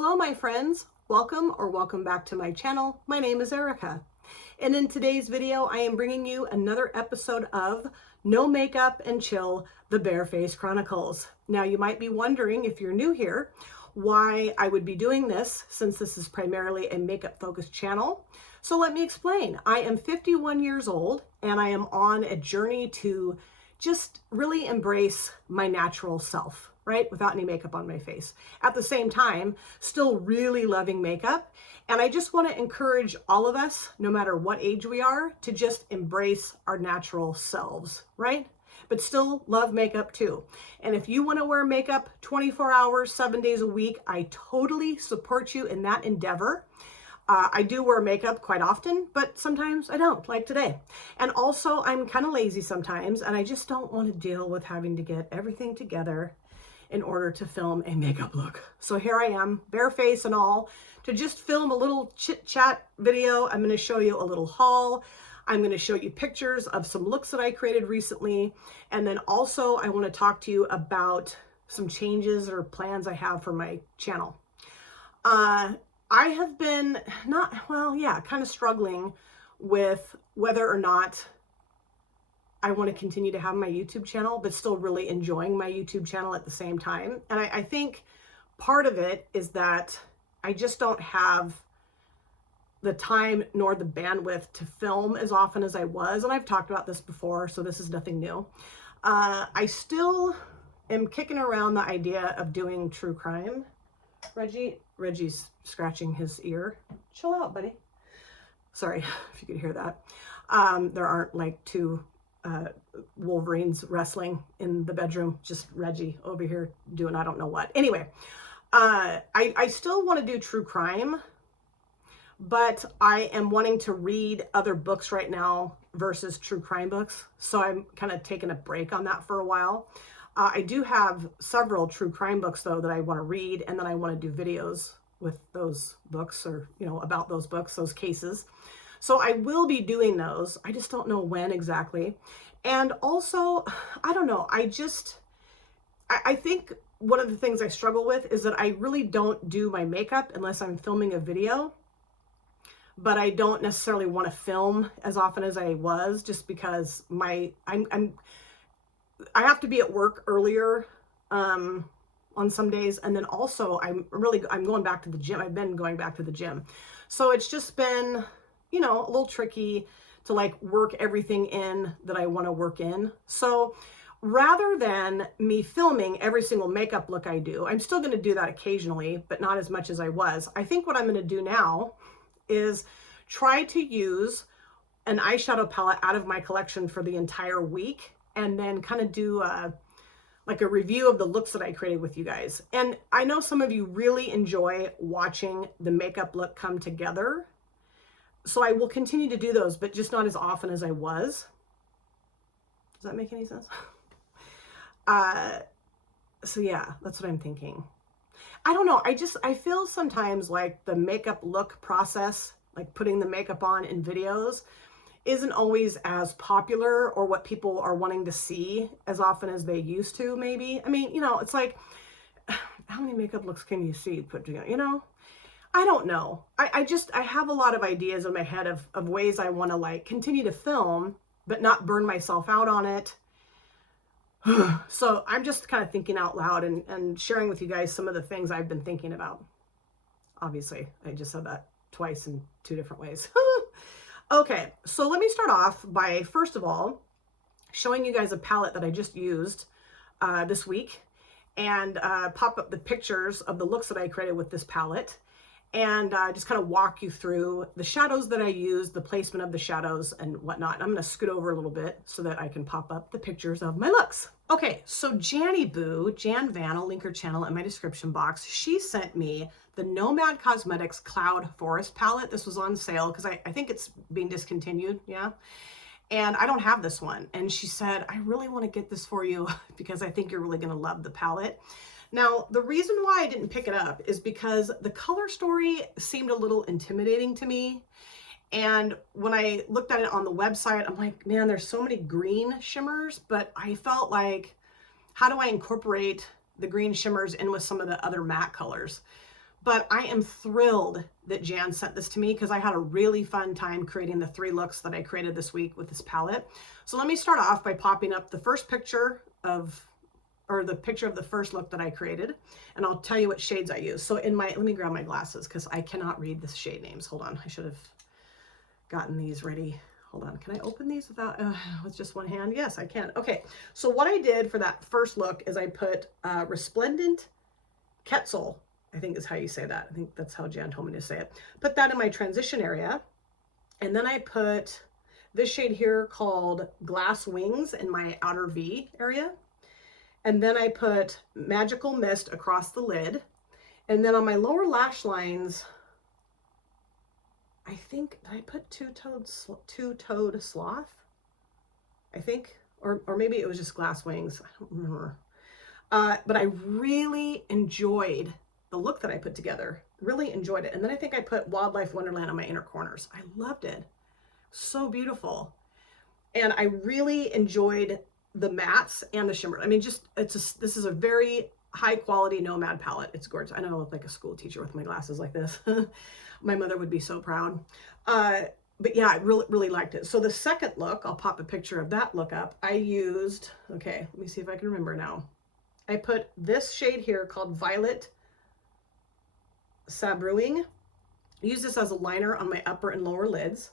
Hello, my friends. Welcome back to my channel. My name is Erica. And in today's video, I am bringing you another episode of No Makeup and Chill, the Barefaced Chronicles. Now, you might be wondering, if you're new here, why I would be doing this, since this is primarily a makeup-focused channel. So let me explain. I am 51 years old, and I am on a journey to just really embrace my natural self, right? Without any makeup on my face. At the same time, still really loving makeup. And I just want to encourage all of us, no matter what age we are, to just embrace our natural selves, right? But still love makeup too. And if you want to wear makeup 24 hours, 7 days a week, I totally support you in that endeavor. I do wear makeup quite often, but sometimes I don't, like today. And also, I'm kind of lazy sometimes, and I just don't want to deal with having to get everything together in order to film a makeup look. So here I am, bare face and all, to just film a little chit chat video. I'm going to show you a little haul. I'm going to show you pictures of some looks that I created recently. And then also I want to talk to you about some changes or plans I have for my channel. I have been kind of struggling with whether or not I want to continue to have my YouTube channel, but still really enjoying my YouTube channel at the same time. And I think part of it is that I just don't have the time nor the bandwidth to film as often as I was. And I've talked about this before, so this is nothing new. I still am kicking around the idea of doing true crime. Reggie's scratching his ear. Chill out, buddy. Sorry if you could hear that. There aren't like two Wolverines wrestling in the bedroom, just Reggie over here doing I don't know what. Anyway, I still want to do true crime, but I am wanting to read other books right now versus true crime books. So I'm kind of taking a break on that for a while. I do have several true crime books though that I want to read, and then I want to do videos with those books, or about those books, those cases. So I will be doing those. I just don't know when exactly. And also, I don't know, I think one of the things I struggle with is that I really don't do my makeup unless I'm filming a video. But I don't necessarily want to film as often as I was, just because I have to be at work earlier on some days. And then also I'm going back to the gym. I've been going back to the gym. So it's just been, a little tricky to like work everything in that I want to work in. So rather than me filming every single makeup look I do, I'm still going to do that occasionally, but not as much as I was. I think what I'm going to do now is try to use an eyeshadow palette out of my collection for the entire week, and then kind of do like a review of the looks that I created with you guys. And I know some of you really enjoy watching the makeup look come together. So I will continue to do those, but just not as often as I was. Does that make any sense? So yeah, that's what I'm thinking. I don't know. I feel sometimes like the makeup look process, like putting the makeup on in videos, isn't always as popular or what people are wanting to see as often as they used to, maybe. I mean, it's like, how many makeup looks can you see put together, I don't know. I have a lot of ideas in my head of ways I want to like continue to film, but not burn myself out on it. So I'm just kind of thinking out loud and sharing with you guys some of the things I've been thinking about. Obviously, I just said that twice in two different ways. Okay, so let me start off by, first of all, showing you guys a palette that I just used this week, and pop up the pictures of the looks that I created with this palette, and just kind of walk you through the shadows that I used, the placement of the shadows and whatnot. And I'm going to scoot over a little bit so that I can pop up the pictures of my looks. Okay, so Jan Van, I'll link her channel in my description box. She sent me the Nomad Cosmetics Cloud Forest palette. This was on sale because I think it's being discontinued, yeah. And I don't have this one. And she said, I really want to get this for you because I think you're really going to love the palette. Now, the reason why I didn't pick it up is because the color story seemed a little intimidating to me. And when I looked at it on the website, I'm like, man, there's so many green shimmers, but I felt like, how do I incorporate the green shimmers in with some of the other matte colors? But I am thrilled that Jan sent this to me because I had a really fun time creating the 3 looks that I created this week with this palette. So let me start off by popping up the first picture of, or the picture of the first look that I created, and I'll tell you what shades I use. So in my, let me grab my glasses because I cannot read the shade names. Hold on, I should have gotten these ready. Hold on, can I open these without, with just one hand? Yes, I can. Okay, so what I did for that first look is I put Resplendent Quetzal, I think is how you say that. I think that's how Jan told me to say it. Put that in my transition area. And then I put this shade here called Glass Wings in my outer V area. And then I put Magical Mist across the lid. And then on my lower lash lines, I think I put Two-Toed Sloth, I think, or maybe it was just Glass Wings. I don't remember. But I really enjoyed the look that I put together. Really enjoyed it. And then I think I put Wildlife Wonderland on my inner corners. I loved it. So beautiful. And I really enjoyed the mattes and the shimmer. I mean, just, this is a very high quality Nomad palette. It's gorgeous. I know I look like a school teacher with my glasses like this. My mother would be so proud. But yeah, I really liked it. So the second look, I'll pop a picture of that look up. I used, okay, let me see if I can remember now. I put this shade here called Violet Sabruing. Use this as a liner on my upper and lower lids.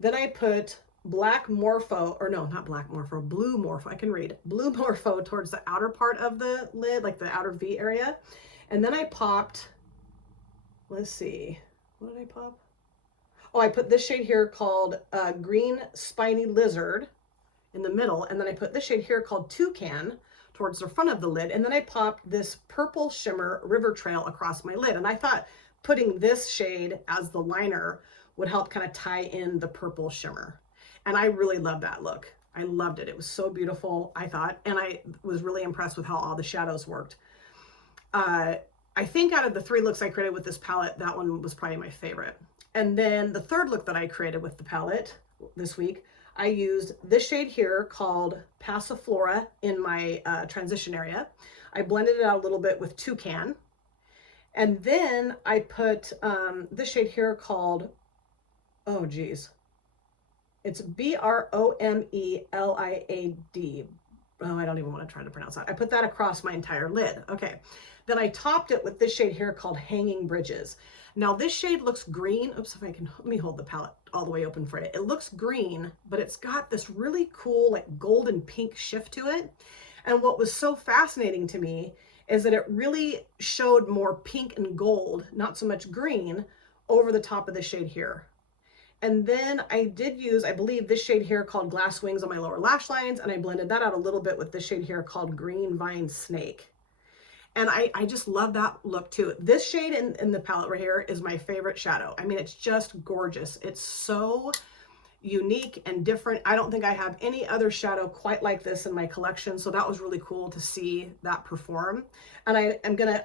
Then I put Black Morpho, or no, not Black Morpho, Blue Morpho, I can read. Blue Morpho towards the outer part of the lid, like the outer V area. And then I popped, let's see, what did I pop? Oh, I put this shade here called Green Spiny Lizard in the middle. And then I put this shade here called Toucan towards the front of the lid. And then I popped this purple shimmer River Trail across my lid. And I thought putting this shade as the liner would help kind of tie in the purple shimmer. And I really loved that look. I loved it. It was so beautiful, I thought. And I was really impressed with how all the shadows worked. I think out of the 3 looks I created with this palette, that one was probably my favorite. And then the third look that I created with the palette this week, I used this shade here called Passiflora in my transition area. I blended it out a little bit with Toucan. And then I put this shade here called, oh geez, it's Bromeliad. Oh, I don't even want to try to pronounce that. I put that across my entire lid. Okay. Then I topped it with this shade here called Hanging Bridges. Now this shade looks green. Oops, if I can, let me hold the palette all the way open for you. It looks green, but it's got this really cool like golden pink shift to it. And what was so fascinating to me is that it really showed more pink and gold, not so much green, over the top of the shade here. And then I did use, I believe, this shade here called Glass Wings on my lower lash lines, and I blended that out a little bit with this shade here called Green Vine Snake. And I just love that look too. This shade in the palette right here is my favorite shadow. I mean, it's just gorgeous. It's so unique and different. I don't think I have any other shadow quite like this in my collection. So that was really cool to see that perform. And I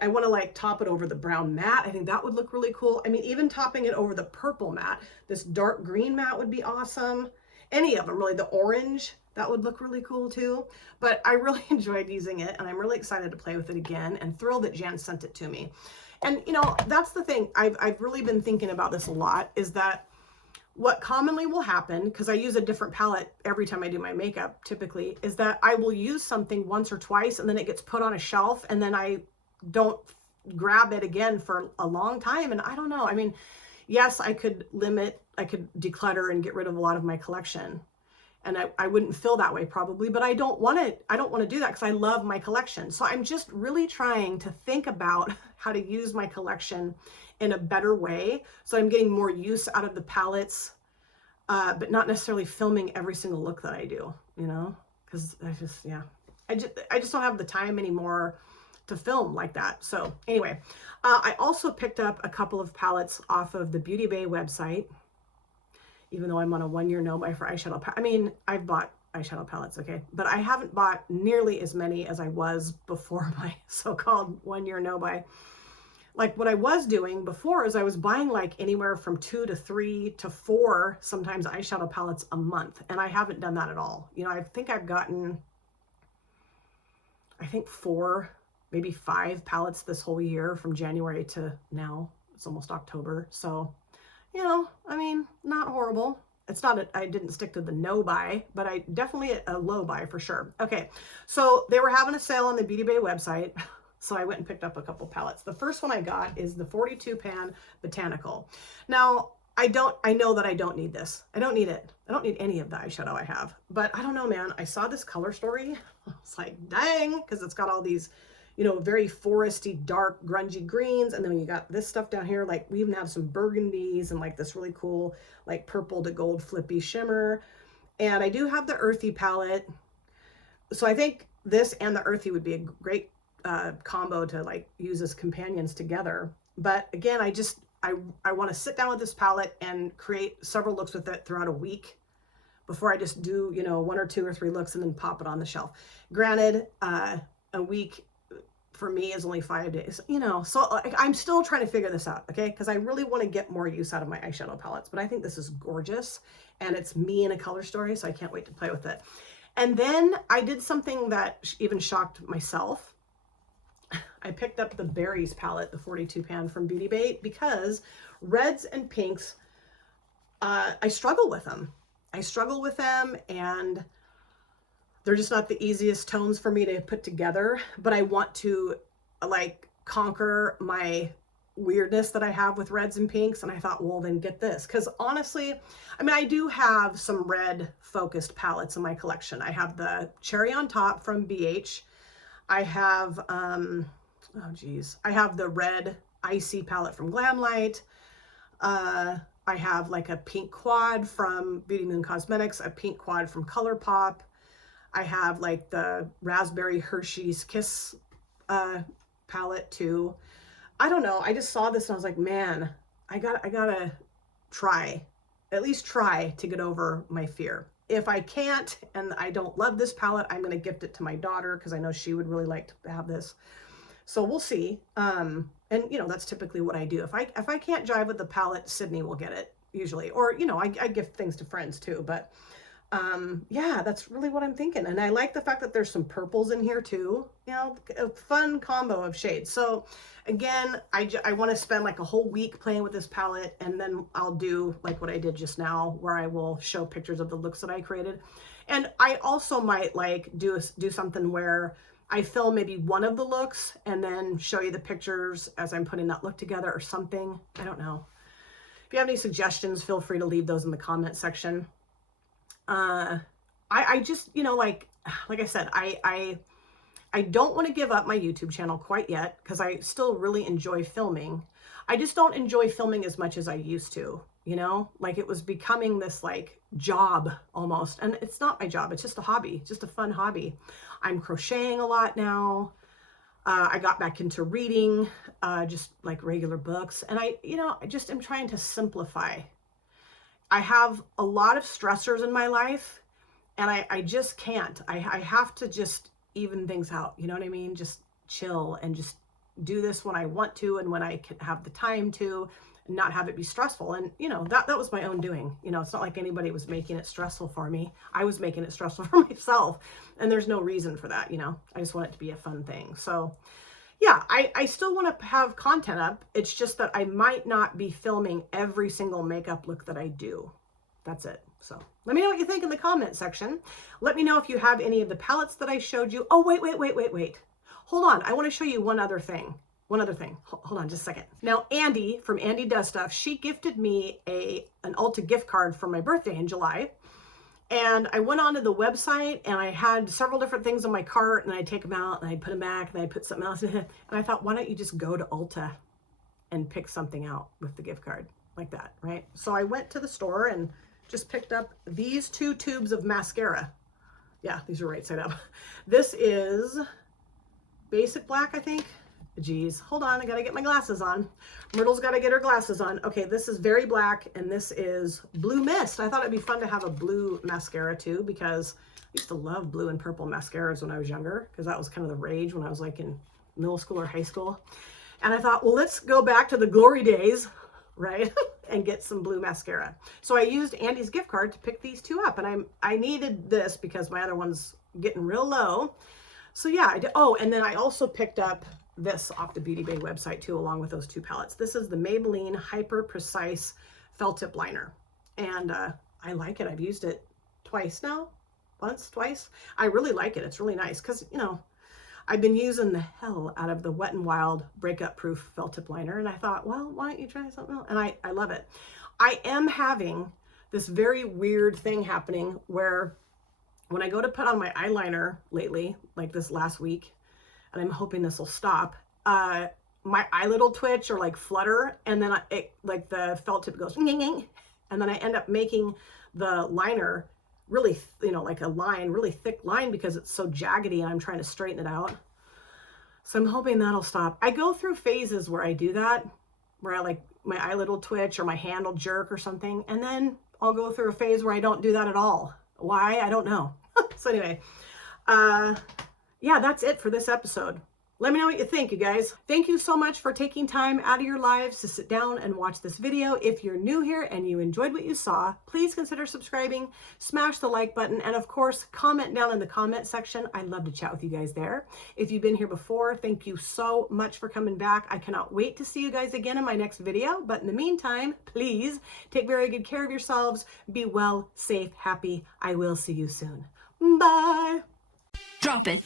want to like top it over the brown matte. I think that would look really cool. I mean, even topping it over the purple matte, this dark green matte would be awesome. Any of them really, the orange, that would look really cool too. But I really enjoyed using it and I'm really excited to play with it again and thrilled that Jan sent it to me. And you know, that's the thing I've really been thinking about this a lot, is that what commonly will happen, because I use a different palette every time I do my makeup typically, is that I will use something once or twice and then it gets put on a shelf and then I don't grab it again for a long time. And I don't know, I mean, yes, I could declutter and get rid of a lot of my collection. And I wouldn't feel that way probably, but I don't want to do that because I love my collection. So I'm just really trying to think about how to use my collection in a better way. So I'm getting more use out of the palettes, but not necessarily filming every single look that I do, you know, because I just don't have the time anymore to film like that. So anyway, I also picked up a couple of palettes off of the Beauty Bay website, even though I'm on a 1-year no-buy for eyeshadow. I mean, I've bought eyeshadow palettes, okay? But I haven't bought nearly as many as I was before my so-called 1-year no-buy. Like what I was doing before is I was buying like anywhere from 2 to 3 to 4, sometimes eyeshadow palettes a month. And I haven't done that at all. You know, I think I've gotten, 4 maybe 5 palettes this whole year from January to now. It's almost October. So, you know, I mean, not horrible. It's not, I didn't stick to the no buy, but I definitely a low buy for sure. Okay, so they were having a sale on the Beauty Bay website. So I went and picked up a couple palettes. The first one I got is the 42 pan Botanical. Now, I know that I don't need this. I don't need it. I don't need any of the eyeshadow I have, but I don't know, man. I saw this color story. I was like, dang, because it's got all these, you know, very foresty, dark, grungy greens. And then you got this stuff down here. Like we even have some burgundies and like this really cool, like purple to gold flippy shimmer. And I do have the earthy palette. So I think this and the earthy would be a great combo to like use as companions together. But again, I want to sit down with this palette and create several looks with it throughout a week before I just do, you know, 1 or 2 or 3 looks and then pop it on the shelf. Granted, a week for me is only 5 days, you know, so I'm still trying to figure this out, okay? Because I really want to get more use out of my eyeshadow palettes, but I think this is gorgeous and it's me in a color story, so I can't wait to play with it. And then I did something that even shocked myself. I picked up the Berries palette, the 42 pan from Beauty Bay, because reds and pinks, I struggle with them. I struggle with them and they're just not the easiest tones for me to put together, but I want to like conquer my weirdness that I have with reds and pinks. And I thought, well, then get this. Because honestly, I mean, I do have some red focused palettes in my collection. I have the Cherry on Top from BH. I have, oh geez, I have the red Icy palette from Glamlight. I have like a pink quad from Beauty Moon Cosmetics, a pink quad from ColourPop. I have like the Raspberry Hershey's Kiss palette too. I don't know. I just saw this and I was like, man, I gotta at least try to get over my fear. If I can't and I don't love this palette, I'm going to gift it to my daughter because I know she would really like to have this. So we'll see. And you know, that's typically what I do. If I can't jive with the palette, Sydney will get it usually. Or, you know, I gift things to friends too. But yeah, that's really what I'm thinking. And I like the fact that there's some purples in here too, you know, a fun combo of shades. So again, I want to spend like a whole week playing with this palette, and then I'll do like what I did just now, where I will show pictures of the looks that I created. And I also might like do something where I film maybe one of the looks and then show you the pictures as I'm putting that look together or something. I don't know. If you have any suggestions, feel free to leave those in the comment section. I just, you know, like I said, I don't want to give up my YouTube channel quite yet because I still really enjoy filming. I just don't enjoy filming as much as I used to, you know, like it was becoming this like job almost. And it's not my job. It's just a hobby, just a fun hobby. I'm crocheting a lot now. I got back into reading, just like regular books. And you know, I just am trying to simplify. I have a lot of stressors in my life and I just can't. I have to just even things out. You know what I mean? Just chill and just do this when I want to and when I can have the time to, and not have it be stressful. And you know, that was my own doing. You know, it's not like anybody was making it stressful for me. I was making it stressful for myself, and there's no reason for that. You know, I just want it to be a fun thing. So yeah, I still want to have content up. It's just that I might not be filming every single makeup look that I do. That's it. So let me know what you think in the comment section. Let me know if you have any of the palettes that I showed you. Oh, wait. Hold on. I want to show you one other thing. Hold on just a second. Now, Andy from Andy Does Stuff, she gifted me an Ulta gift card for my birthday in July. And I went onto the website and I had several different things on my cart, and I'd take them out and I'd put them back and I'd put something else in it. And I thought, why don't you just go to Ulta and pick something out with the gift card like that, right? So I went to the store and just picked up these 2 tubes of mascara. Yeah, these are right side up. This is Basic Black, I think. Geez, hold on, I gotta get my glasses on. Myrtle's gotta get her glasses on. Okay, this is Very Black, and this is Blue Mist. I thought it'd be fun to have a blue mascara too, because I used to love blue and purple mascaras when I was younger, because that was kind of the rage when I was like in middle school or high school. And I thought, well, let's go back to the glory days, right? And get some blue mascara. So I used Andy's gift card to pick these 2 up, and I needed this because my other one's getting real low. So yeah, I did. Oh, and then I also picked up this off the Beauty Bay website too, along with those 2 palettes. This is the Maybelline Hyper Precise Felt Tip Liner. And I like it. I've used it twice now. Once, twice. I really like it. It's really nice because, you know, I've been using the hell out of the Wet n Wild Breakup Proof Felt Tip Liner. And I thought, well, why don't you try something else? And I love it. I am having this very weird thing happening where when I go to put on my eyeliner lately, like this last week, and I'm hoping this will stop, my eyelid will twitch or like flutter, and then like the felt tip goes, and then I end up making the liner really, you know, like a line, really thick line because it's so jaggedy and I'm trying to straighten it out. So I'm hoping that'll stop. I go through phases where I do that, where I like my eyelid will twitch or my hand will jerk or something, and then I'll go through a phase where I don't do that at all. Why? I don't know. So anyway, yeah, that's it for this episode. Let me know what you think, you guys. Thank you so much for taking time out of your lives to sit down and watch this video. If you're new here and you enjoyed what you saw, please consider subscribing, smash the like button, and of course, comment down in the comment section. I'd love to chat with you guys there. If you've been here before, thank you so much for coming back. I cannot wait to see you guys again in my next video. But in the meantime, please take very good care of yourselves. Be well, safe, happy. I will see you soon. Bye. Drop it.